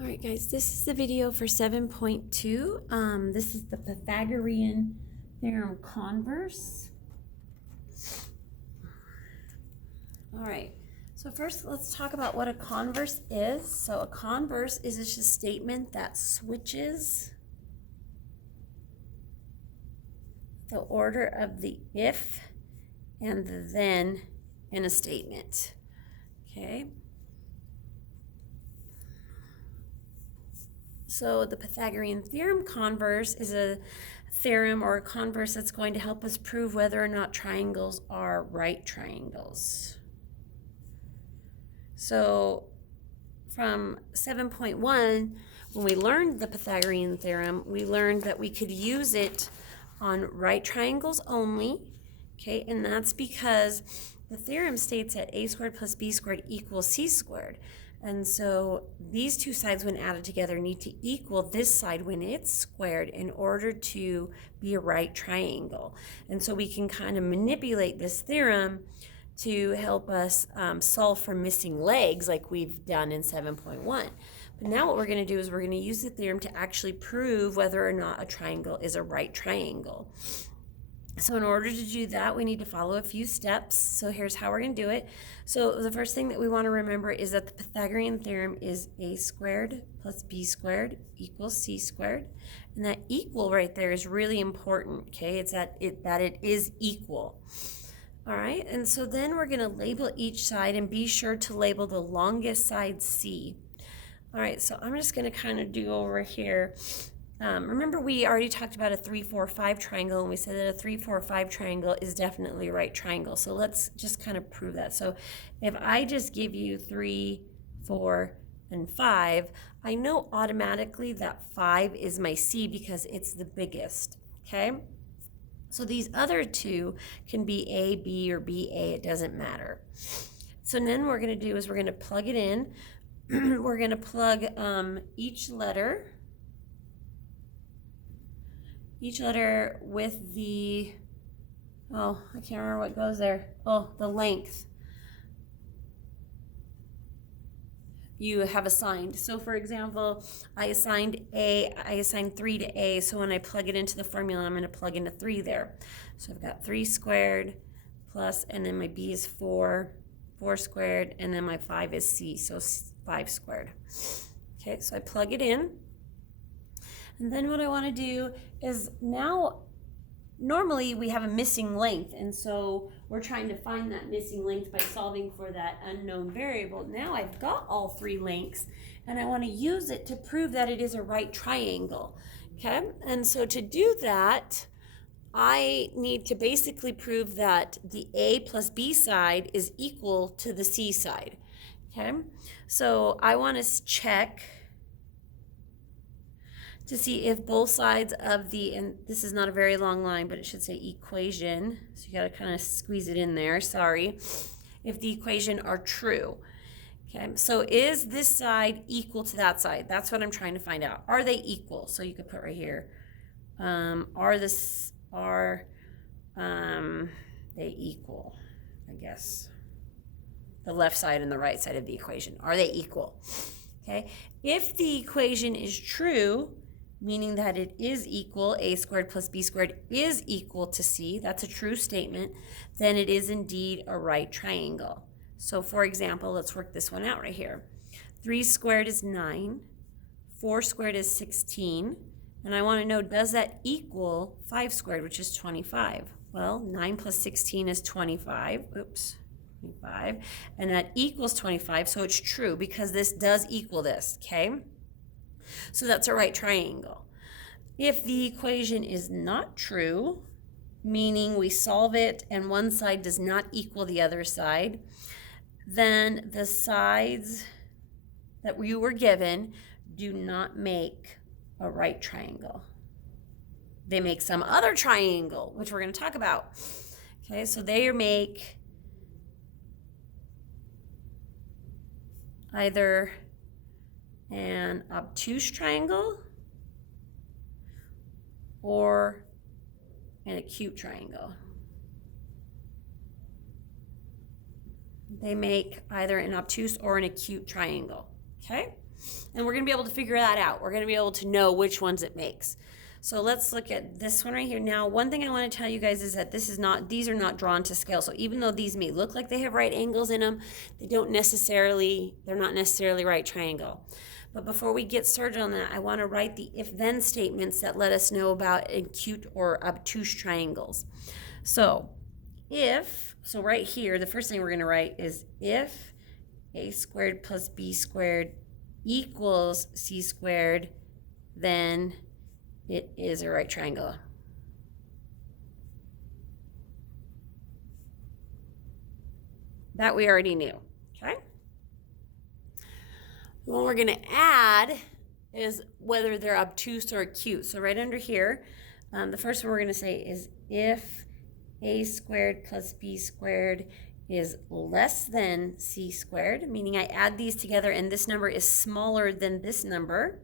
All right, guys, this is the video for 7.2. This is the Pythagorean Theorem Converse. All right, so first let's talk about what a converse is. So a converse is just a statement that switches the order of the if and the then in a statement, okay? So the Pythagorean Theorem Converse is a theorem or a converse that's going to help us prove whether or not triangles are right triangles. So from 7.1, when we learned the Pythagorean theorem, we learned that we could use it on right triangles only, okay? And that's because the theorem states that a squared plus b squared equals c squared. And so these two sides, when added together, need to equal this side when it's squared in order to be a right triangle. And so we can kind of manipulate this theorem to help us solve for missing legs like we've done in 7.1. But now what we're going to do is we're going to use the theorem to actually prove whether or not a triangle is a right triangle. So in order to do that, we need to follow a few steps. So here's how we're going to do it. So the first thing that we want to remember is that the Pythagorean theorem is a squared plus b squared equals c squared. And that equal right there is really important, okay? It's that it is equal. All right, and so then we're going to label each side and be sure to label the longest side C. All right, so I'm just going to kind of do over here. Remember, we already talked about a 3, 4, 5 triangle, and we said that a 3, 4, 5 triangle is definitely a right triangle. So let's just kind of prove that. So if I just give you 3, 4, and 5, I know automatically that 5 is my C because it's the biggest, okay? So these other two can be A, B, or B, A. It doesn't matter. So then what we're going to do is we're going to plug it in. We're going to plug each letter with the, I can't remember what goes there. The length you have assigned. So for example, I assigned 3 to A, so when I plug it into the formula, I'm going to plug into 3 there. So I've got 3 squared plus, and then my B is 4 squared, and then my 5 is C, so 5 squared. Okay, so I plug it in. And then what I want to do is now, normally we have a missing length, and so we're trying to find that missing length by solving for that unknown variable. Now I've got all 3 lengths, and I want to use it to prove that it is a right triangle, okay? And so to do that, I need to basically prove that the A plus B side is equal to the C side, okay? So I want to check to see if both sides of the, and this is not a very long line, but it should say equation, so you got to kind of squeeze it in there, sorry, if the equation are true. Okay, so is this side equal to that side? That's what I'm trying to find out. Are they equal? So you could put right here, are they equal, I guess. The left side and the right side of the equation, are they equal? Okay, if the equation is true, meaning that it is equal, a squared plus b squared is equal to c, that's a true statement, then it is indeed a right triangle. So for example, let's work this one out right here. 3 squared is 9, 4 squared is 16, and I want to know, does that equal 5 squared, which is 25? Well, 9 plus 16 is 25, 25, and that equals 25, so it's true because this does equal this, okay? So that's a right triangle. If the equation is not true, meaning we solve it and one side does not equal the other side, then the sides that we were given do not make a right triangle. They make some other triangle, which we're going to talk about. Okay, so they make either an obtuse triangle or an acute triangle. They make either an obtuse or an acute triangle. okay? And we're going to be able to figure that out. We're going to be able to know which ones it makes. So let's look at this one right here. Now, one thing I want to tell you guys is that these are not drawn to scale. So even though these may look like they have right angles in them, they're not necessarily right triangle. But before we get started on that, I want to write the if-then statements that let us know about acute or obtuse triangles. So right here, the first thing we're going to write is if a squared plus b squared equals c squared, then it is a right triangle. That we already knew, okay? What we're going to add is whether they're obtuse or acute. So right under here, the first one we're going to say is if a squared plus b squared is less than c squared, meaning I add these together and this number is smaller than this number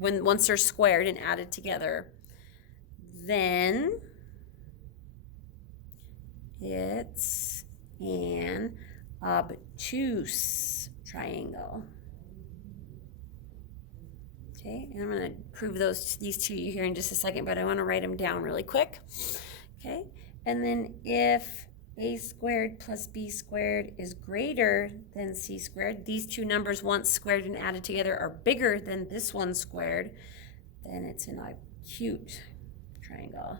once they're squared and added together, then it's an obtuse triangle. Okay, and I'm going to prove these to you here in just a second, but I want to write them down really quick. Okay, and then if a squared plus b squared is greater than c squared, these two numbers once squared and added together are bigger than this one squared, then it's an acute triangle.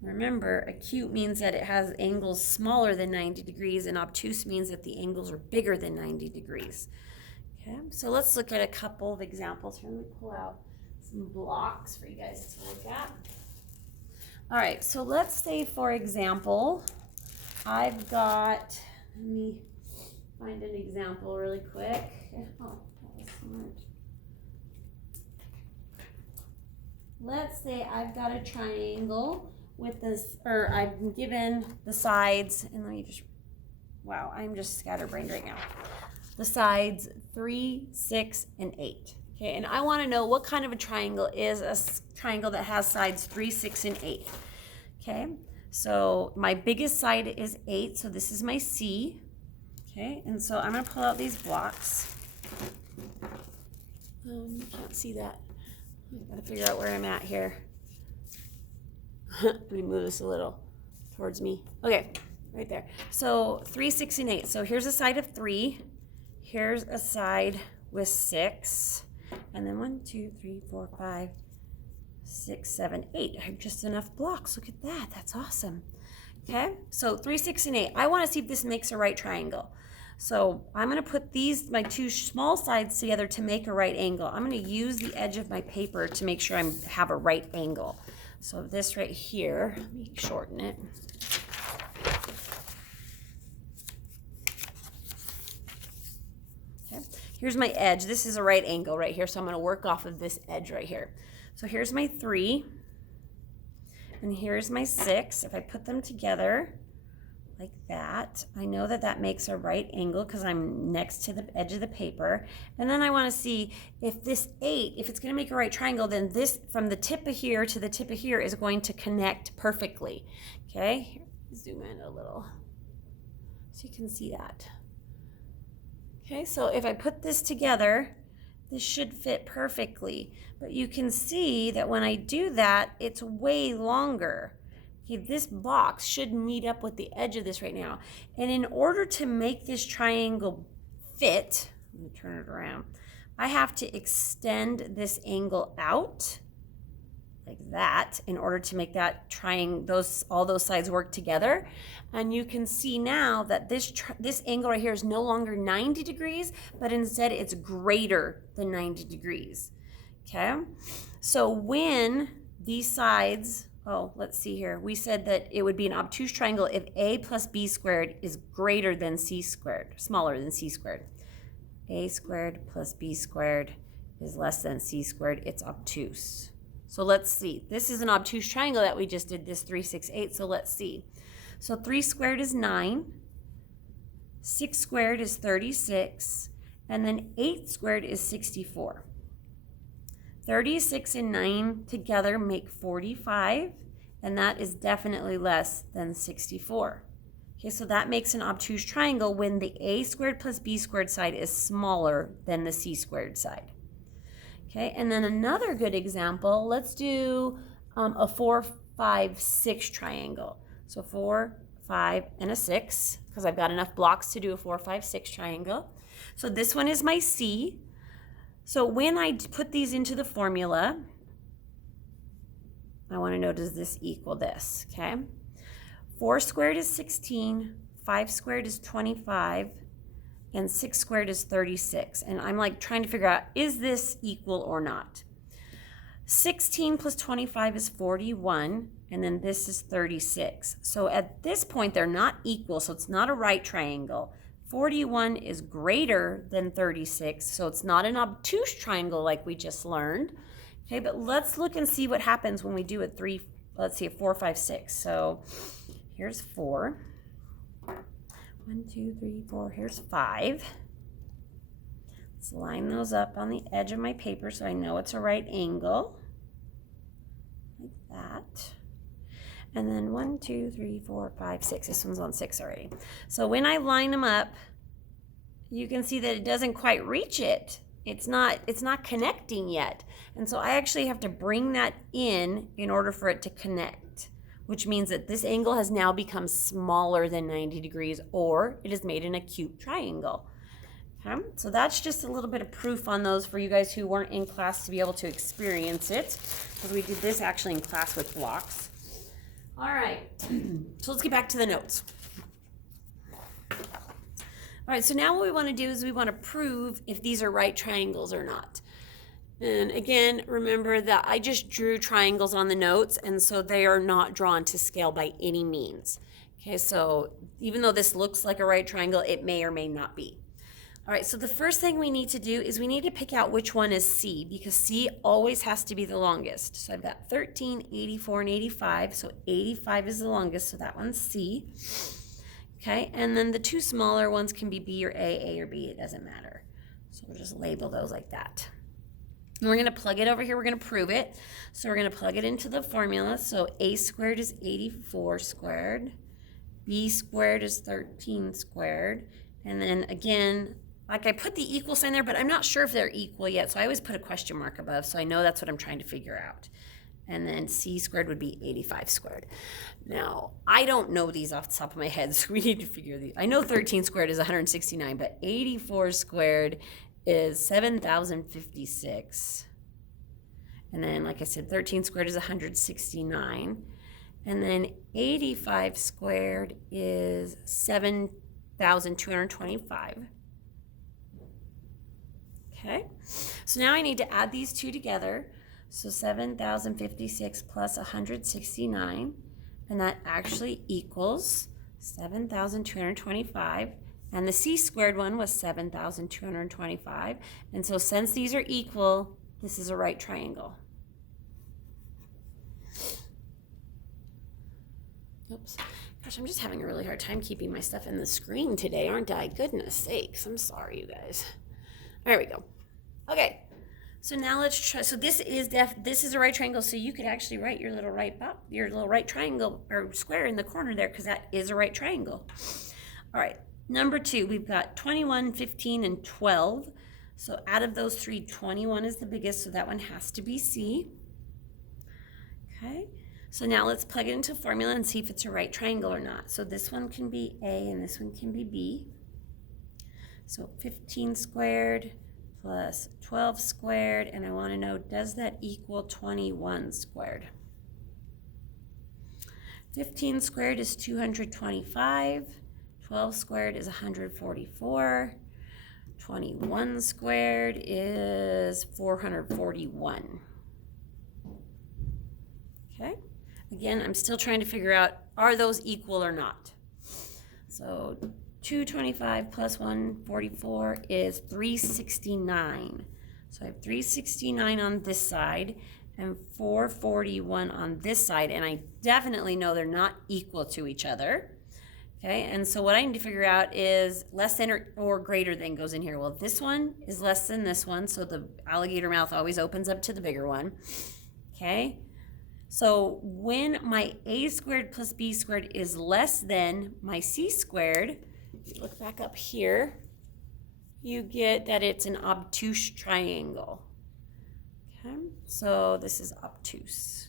Remember, acute means that it has angles smaller than 90 degrees, and obtuse means that the angles are bigger than 90 degrees. Okay, so let's look at a couple of examples. Here, let me pull out some blocks for you guys to look at. All right, so let's say, for example, let me find an example really quick. Oh, that was smart. Let's say I've got a triangle with this, or I'm given the sides, and let me just, wow, I'm just scatterbrained right now. The sides 3, 6, and 8. Okay, and I want to know what kind of a triangle is a triangle that has sides 3, 6, and 8. Okay, so my biggest side is 8, so this is my C. Okay, and so I'm going to pull out these blocks. You can't see that. I've got to figure out where I'm at here. Let me move this a little towards me. Okay, right there. So 3, 6, and 8. So here's a side of 3. Here's a side with 6. And then 1, 2, 3, 4, 5, 6, 7, 8. I have just enough blocks. Look at that. That's awesome. Okay, so 3, 6, and 8. I want to see if this makes a right triangle. So I'm going to put my two small sides together to make a right angle. I'm going to use the edge of my paper to make sure I have a right angle. So this right here, let me shorten it. Okay, here's my edge. This is a right angle right here, so I'm going to work off of this edge right here. So here's my 3, and here's my 6. If I put them together like that, I know that that makes a right angle because I'm next to the edge of the paper. And then I want to see if this 8, if it's going to make a right triangle, then this from the tip of here to the tip of here is going to connect perfectly. Okay, here, zoom in a little so you can see that. Okay, so if I put this together, this should fit perfectly. But you can see that when I do that, it's way longer. Okay, this box should meet up with the edge of this right now. And in order to make this triangle fit, let me turn it around, I have to extend this angle out like that in order to make that triangle, all those sides work together. And you can see now that this angle right here is no longer 90 degrees, but instead it's greater than 90 degrees. Okay, so when these sides, let's see here. We said that it would be an obtuse triangle if a plus b squared is greater than c squared, smaller than c squared. A squared plus b squared is less than c squared. It's obtuse. So let's see. This is an obtuse triangle that we just did, this 3, 6, 8. So let's see. So 3 squared is 9. 6 squared is 36. And then 8 squared is 64. 36 and 9 together make 45, and that is definitely less than 64. Okay, so that makes an obtuse triangle when the a squared plus b squared side is smaller than the c squared side. Okay, and then another good example, let's do a 4, 5, 6 triangle. So 4, 5, and a 6, because I've got enough blocks to do a 4, 5, 6 triangle. So this one is my C. So when I put these into the formula, I want to know, does this equal this, okay? 4 squared is 16, 5 squared is 25, and 6 squared is 36. And I'm like trying to figure out, is this equal or not? 16 plus 25 is 41, and then this is 36. So at this point, they're not equal, so it's not a right triangle. 41 is greater than 36, so it's not an obtuse triangle like we just learned. Okay, but let's look and see what happens when we do a 4, 5, 6. So here's 4. 1, 2, 3, 4. Here's 5. Let's line those up on the edge of my paper so I know it's a right angle. Like that. And then 1, 2, 3, 4, 5, 6. This one's on 6 already. So when I line them up, you can see that it doesn't quite reach it. It's not connecting yet. And so I actually have to bring that in order for it to connect, which means that this angle has now become smaller than 90 degrees, or it has made an acute triangle. Okay? So that's just a little bit of proof on those for you guys who weren't in class to be able to experience it, because we did this actually in class with blocks. All right, so let's get back to the notes. All right, so now what we want to do is we want to prove if these are right triangles or not. And again, remember that I just drew triangles on the notes, and so they are not drawn to scale by any means. Okay, so even though this looks like a right triangle, it may or may not be. All right, so the first thing we need to do is we need to pick out which one is C, because C always has to be the longest. So I've got 13, 84, and 85. So 85 is the longest, so that one's C. Okay, and then the two smaller ones can be B or A or B, it doesn't matter. So we'll just label those like that. And we're going to plug it over here, we're going to prove it. So we're going to plug it into the formula. So A squared is 84 squared, B squared is 13 squared, and then again, like I put the equal sign there, but I'm not sure if they're equal yet, so I always put a question mark above, so I know that's what I'm trying to figure out. And then C squared would be 85 squared. Now, I don't know these off the top of my head, so we need to figure these. I know 13 squared is 169, but 84 squared is 7,056. And then, like I said, 13 squared is 169. And then 85 squared is 7,225. Okay, so now I need to add these two together. So 7,056 plus 169, and that actually equals 7,225. And the C squared one was 7,225. And so since these are equal, this is a right triangle. Oops. Gosh, I'm just having a really hard time keeping my stuff in the screen today, aren't I? Goodness sakes, I'm sorry, you guys. There we go. Okay, so now let's try. So this is a right triangle. So you could actually write your little right triangle or square in the corner there, because that is a right triangle. All right, number 2, we've got 21, 15, and 12. So out of those three, 21 is the biggest, so that one has to be C. Okay, so now let's plug it into formula and see if it's a right triangle or not. So this one can be A and this one can be B. So 15 squared plus 12 squared, and I want to know, does that equal 21 squared? 15 squared is 225, 12 squared is 144, 21 squared is 441. Okay, again, I'm still trying to figure out, are those equal or not? So 225 plus 144 is 369. So I have 369 on this side and 441 on this side, and I definitely know they're not equal to each other. Okay, and so what I need to figure out is less than or greater than goes in here. Well, this one is less than this one, so the alligator mouth always opens up to the bigger one. Okay, So when my a squared plus b squared is less than my c squared, look back up here, you get that it's an obtuse triangle. Okay, so this is obtuse.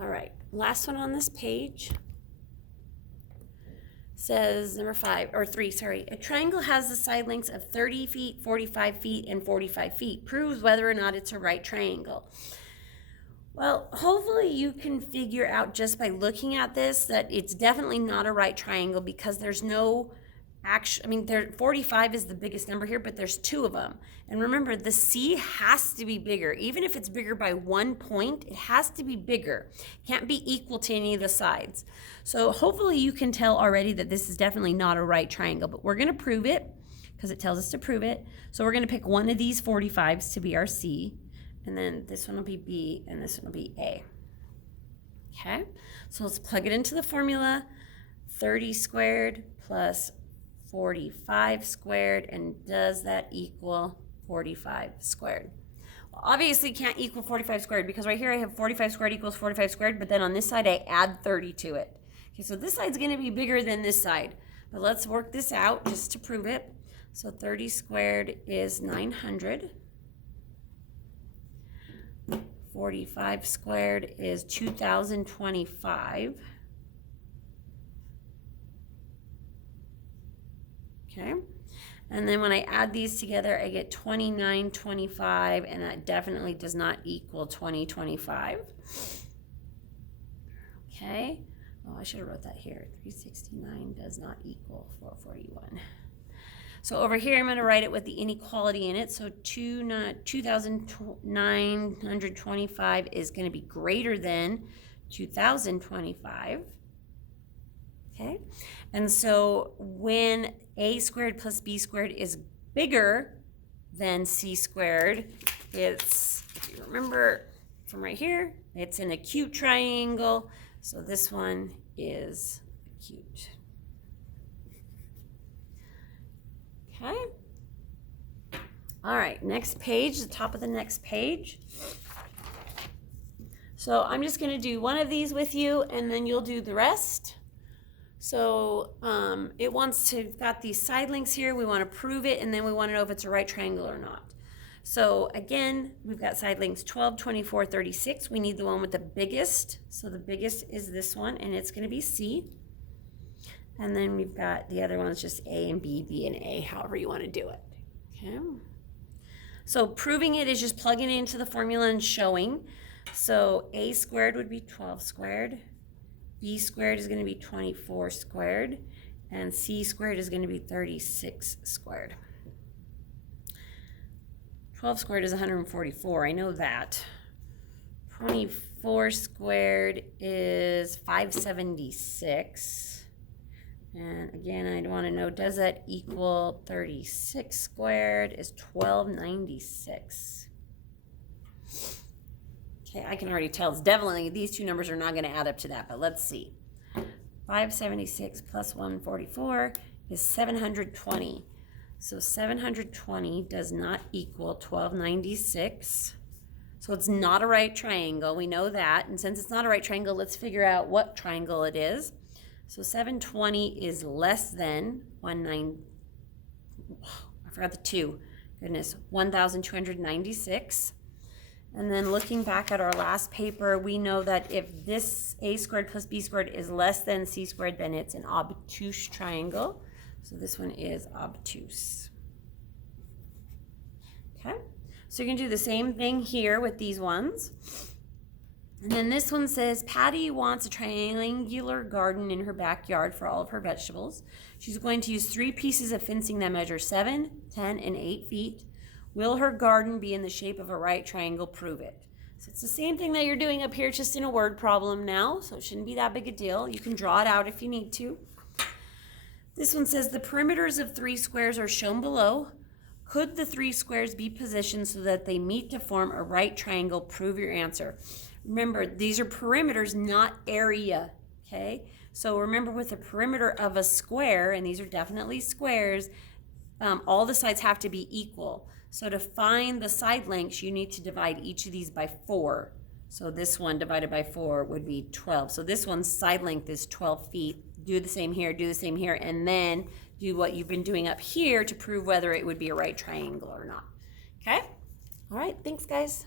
All right, last one on this page says number 3, a triangle has the side lengths of 30 feet, 45 feet, and 45 feet. Proves whether or not it's a right triangle. Well, hopefully you can figure out just by looking at this that it's definitely not a right triangle because there's no actual, 45 is the biggest number here, but there's 2 of them. And remember, the C has to be bigger. Even if it's bigger by 1 point, it has to be bigger. Can't be equal to any of the sides. So hopefully you can tell already that this is definitely not a right triangle, but we're going to prove it because it tells us to prove it. So we're going to pick one of these 45s to be our C, and then this one will be B, and this one will be A. Okay, so let's plug it into the formula. 30 squared plus 45 squared, and does that equal 45 squared? Well, obviously can't equal 45 squared because right here I have 45 squared equals 45 squared, but then on this side I add 30 to it. Okay, so this side's going to be bigger than this side, but let's work this out just to prove it. So 30 squared is 900. 45 squared is 2025. Okay, and then when I add these together, I get 2925, and that definitely does not equal 2025. Okay, oh, I should have wrote that here. 369 does not equal 441. So over here, I'm going to write it with the inequality in it. So 2,925 is going to be greater than 2,025. Okay, and so when a squared plus b squared is bigger than c squared, it's, if you remember from right here, it's an acute triangle. So this one is acute. Okay. All right, next page, the top of the next page. So I'm just going to do one of these with you, and then you'll do the rest. So it wants to, got these side links here. We want to prove it, and then we want to know if it's a right triangle or not. So again, we've got side links 12, 24, 36. We need the one with the biggest. So the biggest is this one, and it's going to be C. And then we've got the other ones just A and B, B and A, however you want to do it. Okay. So proving it is just plugging it into the formula and showing. So A squared would be 12 squared. B squared is going to be 24 squared, and C squared is going to be 36 squared. 12 squared is 144, I know that. 24 squared is 576. And again, I want to know, does that equal 36 squared is 1296. Okay, I can already tell it's definitely, these two numbers are not going to add up to that, but let's see. 576 plus 144 is 720. So 720 does not equal 1296. So it's not a right triangle, we know that. And since it's not a right triangle, let's figure out what triangle it is. So 720 is less than 1296. And then looking back at our last paper, we know that if this a squared plus b squared is less than c squared, then it's an obtuse triangle. So this one is obtuse. Okay, so you're gonna do the same thing here with these ones. And then this one says, Patty wants a triangular garden in her backyard for all of her vegetables. She's going to use 3 pieces of fencing that measure 7, 10, and 8 feet. Will her garden be in the shape of a right triangle? Prove it. So it's the same thing that you're doing up here, just in a word problem now, so it shouldn't be that big a deal. You can draw it out if you need to. This one says, the perimeters of 3 squares are shown below. Could the 3 squares be positioned so that they meet to form a right triangle? Prove your answer. Remember, these are perimeters, not area, okay? So remember, with the perimeter of a square, and these are definitely squares, all the sides have to be equal. So to find the side lengths, you need to divide each of these by 4. So this one divided by 4 would be 12. So this one's side length is 12 feet. Do the same here, do the same here, and then do what you've been doing up here to prove whether it would be a right triangle or not. Okay? All right, thanks guys.